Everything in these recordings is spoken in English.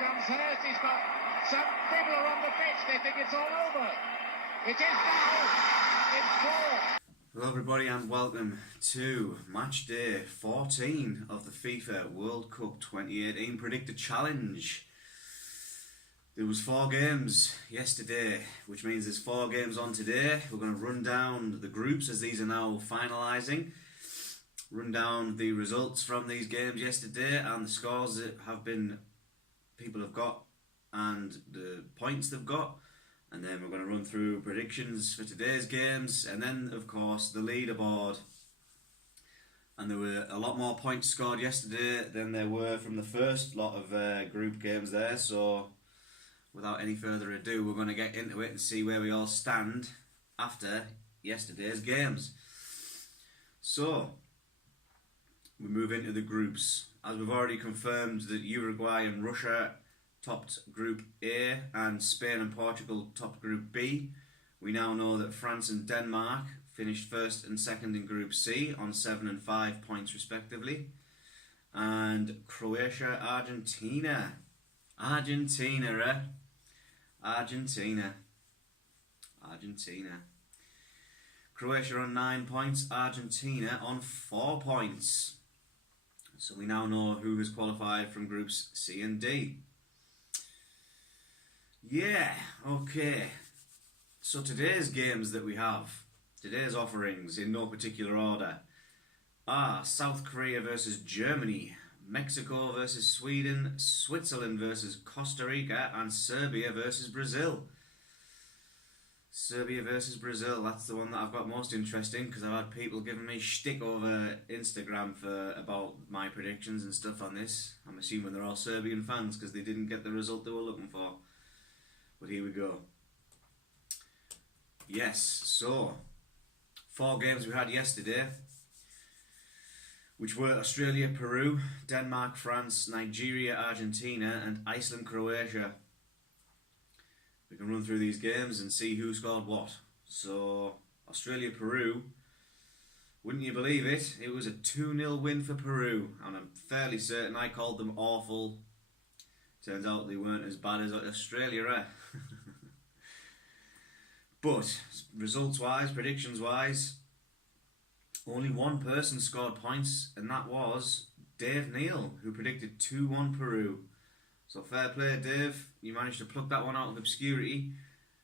comes Hurst. He's got some people are on the pitch. They think it's all over. It is now. It's 4. Hello everybody and welcome to match day 14 of the FIFA World Cup 2018 Predictor Challenge. There was 4 games yesterday, which means there's 4 games on today. We're going to run down the groups as these are now finalising. Run down the results from these games yesterday and the scores that people have got and the points they've got. And then we're going to run through predictions for today's games, and then of course the leaderboard. And there were a lot more points scored yesterday than there were from the first lot of group games there, so without any further ado we're going to get into it and see where we all stand after yesterday's games. So we move into the groups. As we've already confirmed that Uruguay and Russia topped Group A and Spain and Portugal topped Group B. We now know that France and Denmark finished first and second in Group C on 7 and 5 points respectively. And Croatia, Argentina. Argentina. Croatia on 9 points, Argentina on 4 points. So we now know who has qualified from Groups C and D. Yeah, okay. So today's games that we have, today's offerings in no particular order, are South Korea versus Germany, Mexico versus Sweden, Switzerland versus Costa Rica, and Serbia versus Brazil. Serbia versus Brazil, that's the one that I've got most interesting because I've had people giving me shtick over Instagram about my predictions and stuff on this. I'm assuming they're all Serbian fans because they didn't get the result they were looking for. But here we go. Yes, so 4 games we had yesterday, which were Australia, Peru, Denmark, France, Nigeria, Argentina, and Iceland, Croatia. We can run through these games and see who scored what. So, Australia, Peru, wouldn't you believe it? It was a 2-0 win for Peru, and I'm fairly certain I called them awful. Turns out they weren't as bad as Australia, eh? But, results-wise, predictions-wise, only one person scored points, and that was Dave Neal, who predicted 2-1 Peru. So fair play, Dave. You managed to pluck that one out of obscurity.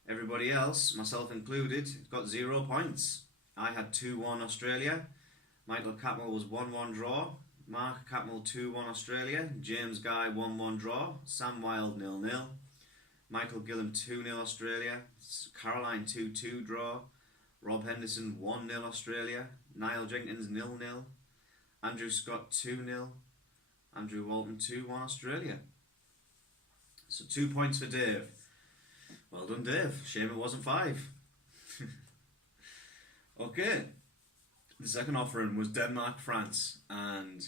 Everybody else, myself included, got 0 points. I had 2-1 Australia. Michael Catmull was 1-1 draw. Mark Catmull 2-1 Australia. James Guy 1-1 draw. Sam Wilde 0-0. Michael Gillam 2-0 Australia. Caroline 2-2 draw. Rob Henderson 1-0 Australia. Niall Jenkins 0-0. Andrew Scott 2-0. Andrew Walton 2-1 Australia. So 2 points for Dave. Well done, Dave. Shame it wasn't 5. Okay. The second offering was Denmark-France, and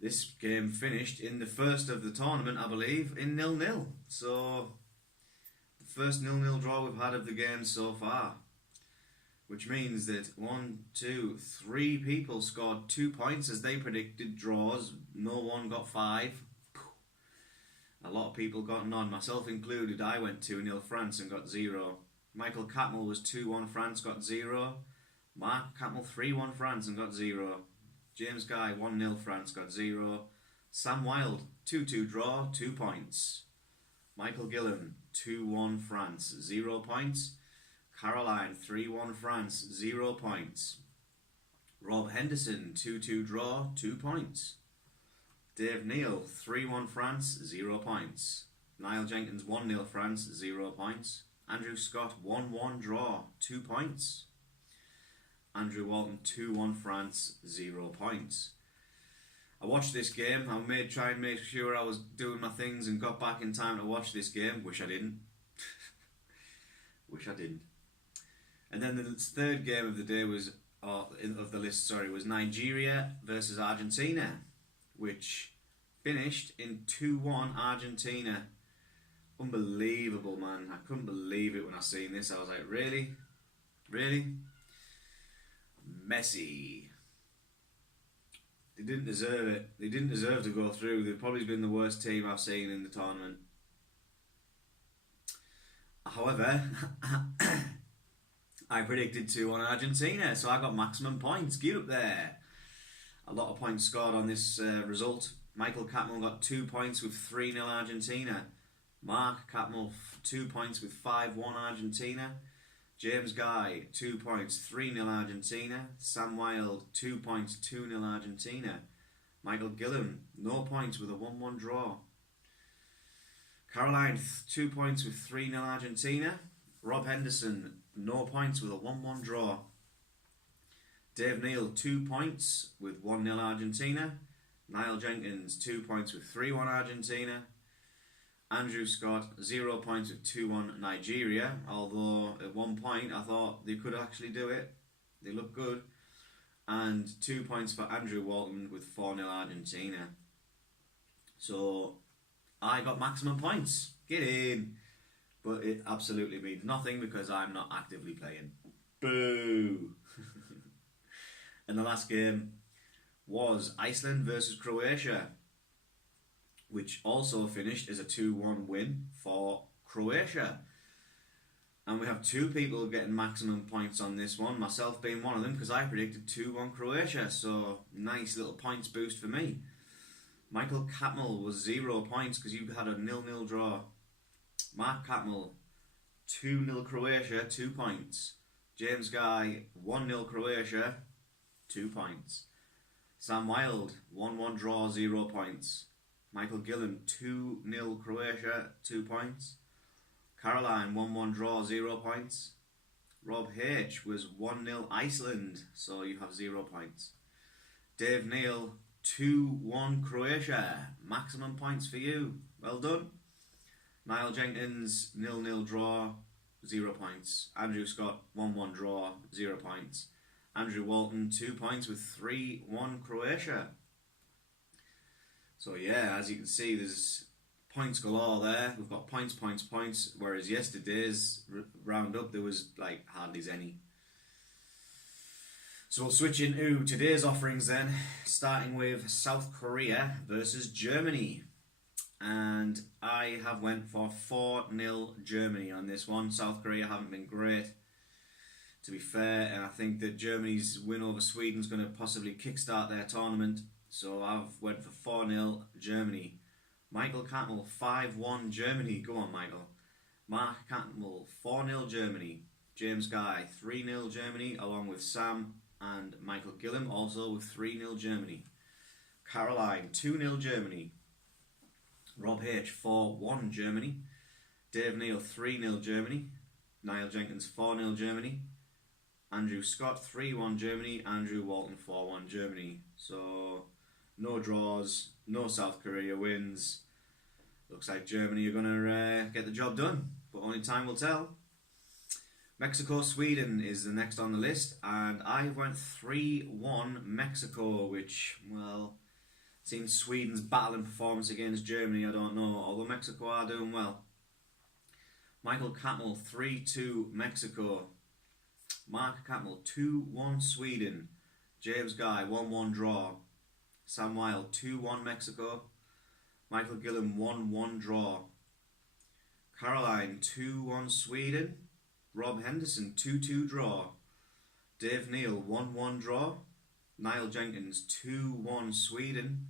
this game finished in the first of the tournament, I believe, in 0-0. So, the first 0-0 draw we've had of the game so far. Which means that 3 people scored 2 points as they predicted draws. No one got 5. A lot of people got none, myself included. I went 2-0 France and got 0. Michael Catmull was 2-1 France, got 0. Mark Catmull 3-1 France and got 0. James Guy 1-0 France, got 0. Sam Wilde 2-2 draw, 2 points. Michael Gillam 2-1 France, 0 points. Caroline 3-1 France, 0 points. Rob Henderson 2-2 draw, 2 points. Dave Neal 3-1 France, 0 points. Niall Jenkins 1-0 France, 0 points. Andrew Scott 1-1 draw, 2 points. Andrew Walton 2-1 France, 0 points. I watched this game. I try and make sure I was doing my things and got back in time to watch this game. Wish I didn't. And then the third game of the day was was Nigeria versus Argentina, which finished in 2-1 Argentina. Unbelievable, man. I couldn't believe it when I seen this. I was like, really? Really? Messi. They didn't deserve it. They didn't deserve to go through. They've probably been the worst team I've seen in the tournament. However, I predicted 2-1 Argentina, so I got maximum points. Get up there. A lot of points scored on this result. Michael Catmull got 2 points with 3-0 Argentina. Mark Catmull 2 points with 5-1 Argentina. James Guy 2 points 3-0 Argentina. Sam Wilde 2 points 2-0 Argentina. Michael Gillam no points with a 1-1 draw. Caroline 2 points with 3-0 Argentina. Rob Henderson no points with a 1-1 draw. Dave Neal 2 points with 1-0 Argentina. Niall Jenkins 2 points with 3-1 Argentina. Andrew Scott 0 points with 2-1 Nigeria, although at one point I thought they could actually do it. They look good. And 2 points for Andrew Walton with 4-0 Argentina. So I got maximum points. Get in. But it absolutely means nothing because I'm not actively playing. Boo! And the last game was Iceland versus Croatia, which also finished as a 2-1 win for Croatia. And we have 2 people getting maximum points on this one, myself being one of them, because I predicted 2-1 Croatia, so nice little points boost for me. Michael Catmull was 0 points because you had a 0-0 draw. Mark Catmull, 2-0 Croatia, 2 points. James Guy, 1-0 Croatia, 2 points. Sam Wilde, 1-1 draw, 0 points. Michael Gillan, 2-0 Croatia, 2 points. Caroline, 1-1 draw, 0 points. Rob H was 1-0 Iceland, so you have 0 points. Dave Neal, 2-1 Croatia, maximum points for you. Well done. Niall Jenkins, 0-0 draw, 0 points. Andrew Scott, 1-1 draw, 0 points. Andrew Walton, 2 points with 3-1 Croatia. So yeah, as you can see, there's points galore there. We've got points, points, points, whereas yesterday's roundup, there was like hardly any. So we'll switch into today's offerings then, starting with South Korea versus Germany. And I have went for 4-0 Germany on this one. South Korea haven't been great, to be fair, and I think that Germany's win over Sweden is going to possibly kickstart their tournament. So I've went for 4-0 Germany. Michael Catmull, 5-1 Germany. Go on, Michael. Mark Catmull, 4-0 Germany. James Guy, 3-0 Germany, along with Sam and Michael Gillam, also with 3-0 Germany. Caroline, 2-0 Germany. Rob H, 4-1 Germany. Dave Neal, 3-0 Germany. Niall Jenkins, 4-0 Germany. Andrew Scott, 3-1 Germany. Andrew Walton, 4-1 Germany. So, no draws, no South Korea wins. Looks like Germany are going to get the job done, but only time will tell. Mexico-Sweden is the next on the list, and I went 3-1 Mexico, which, well, seems Sweden's battling performance against Germany, I don't know, although Mexico are doing well. Michael Catmull, 3-2 Mexico. Mark Catmull, 2-1 Sweden. James Guy, 1-1 draw. Sam Wilde, 2-1 Mexico. Michael Gillam, 1-1 draw. Caroline, 2-1 Sweden. Rob Henderson, 2-2 draw. Dave Neal, 1-1 draw. Niall Jenkins, 2-1 Sweden.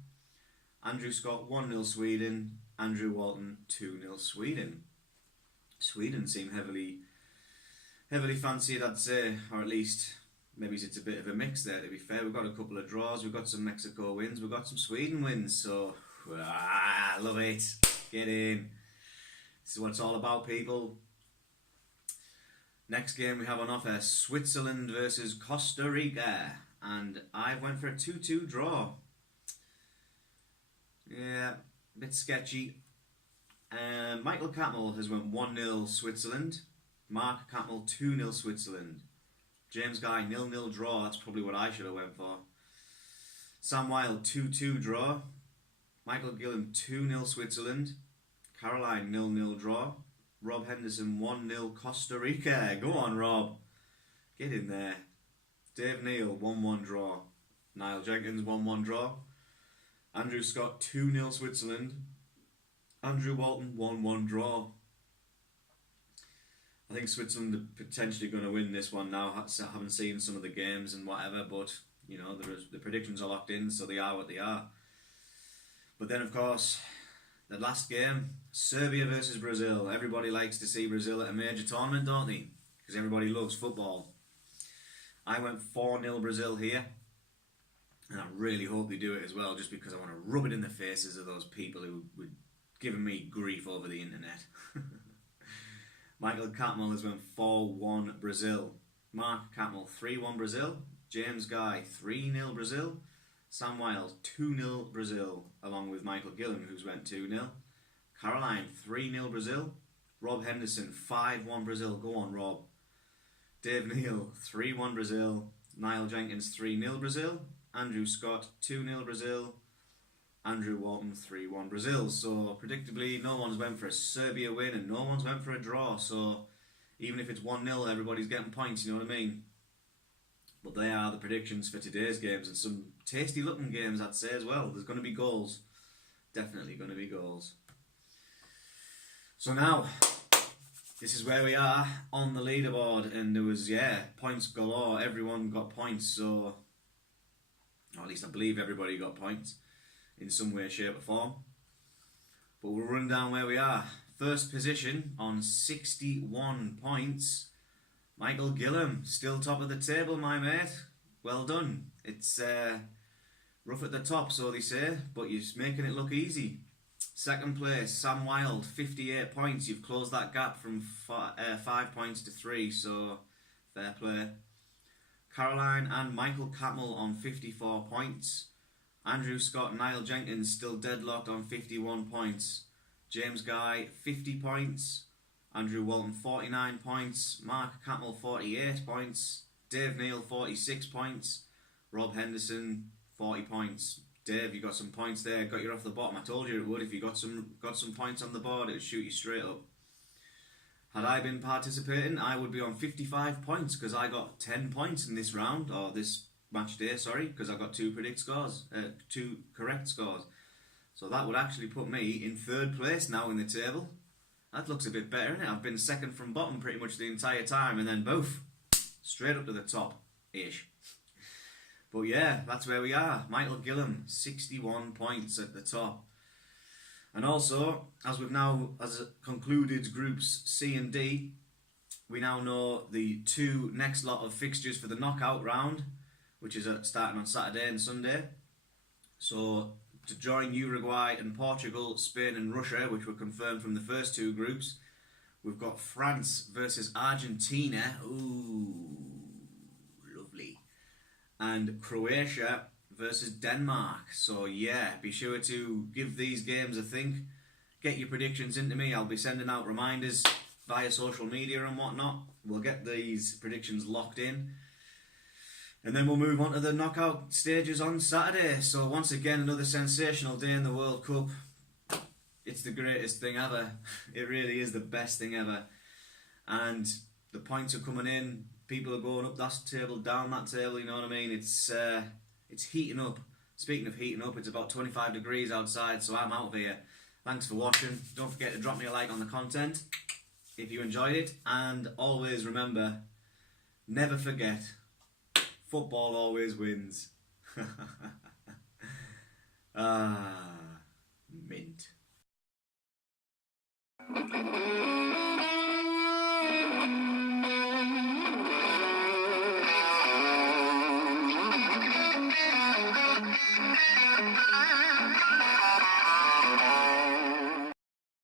Andrew Scott, 1-0 Sweden. Andrew Walton, 2-0 Sweden. Sweden seem heavily fancied, I'd say, or at least maybe it's a bit of a mix there, to be fair. We've got a couple of draws, we've got some Mexico wins, we've got some Sweden wins, so love it. Get in. This is what it's all about, people. Next game we have on offer, Switzerland versus Costa Rica, and I went for a 2-2 draw. Yeah, a bit sketchy. Michael Catmull has went 1-0 Switzerland. Mark Catmull, 2-0 Switzerland. James Guy, 0-0 draw. That's probably what I should have went for. Sam Wilde, 2-2 draw. Michael Gillam, 2-0 Switzerland. Caroline, 0-0 draw. Rob Henderson, 1-0 Costa Rica. Go on, Rob. Get in there. Dave Neal, 1-1 draw. Niall Jenkins 1-1 draw. Andrew Scott 2-0 Switzerland. Andrew Walton 1-1 draw. I think Switzerland are potentially going to win this one now. I haven't seen some of the games and whatever, but you know the predictions are locked in, so they are what they are. But then, of course, the last game, Serbia versus Brazil. Everybody likes to see Brazil at a major tournament, don't they? Because everybody loves football. I went 4-0 Brazil here, and I really hope they do it as well, just because I want to rub it in the faces of those people who were giving me grief over the internet. Michael Catmull has went 4-1 Brazil. Mark Catmull 3-1 Brazil. James Guy 3-0 Brazil. Sam Wilde 2-0 Brazil, along with Michael Gillam, who's went 2-0. Caroline 3-0 Brazil. Rob Henderson 5-1 Brazil. Go on, Rob. Dave Neal 3-1 Brazil. Niall Jenkins 3-0 Brazil. Andrew Scott 2-0 Brazil. Andrew Walton 3-1 Brazil. So predictably, no one's went for a Serbia win and no one's went for a draw. So even if it's 1-0, everybody's getting points. You know what I mean? But they are the predictions for today's games, and some tasty looking games, I'd say, as well. There's going to be goals. Definitely going to be goals. So now, this is where we are on the leaderboard, and there was, points galore. Everyone got points, so, or at least I believe everybody got points in some way, shape or form. But we'll run down where we are. First position on 61 points. Michael Gillam, still top of the table, my mate. Well done. It's rough at the top, so they say, but you're making it look easy. Second place, Sam Wilde, 58 points. You've closed that gap from 5 points to 3, so fair play. Caroline and Michael Catmull on 54 points. Andrew Scott and Niall Jenkins still deadlocked on 51 points. James Guy, 50 points. Andrew Walton, 49 points. Mark Catmull, 48 points. Dave Neal, 46 points. Rob Henderson, 40 points. Dave, you got some points there. Got you off the bottom. I told you it would. If you got some points on the board, it would shoot you straight up. Had I been participating, I would be on 55 points because I got 10 points in this round, or this match day, sorry, because I got two correct scores. So that would actually put me in third place now in the table. That looks a bit better, innit? I've been second from bottom pretty much the entire time, and then both straight up to the top-ish. But yeah, that's where we are. Michael Gillam, 61 points at the top. And also, as we've now concluded groups C and D, we now know the two next lot of fixtures for the knockout round, which is starting on Saturday and Sunday. So to join Uruguay and Portugal, Spain and Russia, which were confirmed from the first two groups, we've got France versus Argentina. Ooh, lovely. And Croatia versus Denmark. So yeah, be sure to give these games a think. Get your predictions into me. I'll be sending out reminders via social media and whatnot. We'll get these predictions locked in. And then we'll move on to the knockout stages on Saturday. So once again, another sensational day in the World Cup. It's the greatest thing ever. It really is the best thing ever. And the points are coming in. People are going up that table, down that table, you know what I mean? It's heating up. Speaking of heating up, it's about 25 degrees outside, so I'm out of here. Thanks for watching. Don't forget to drop me a like on the content if you enjoyed it. And always remember, never forget, football always wins.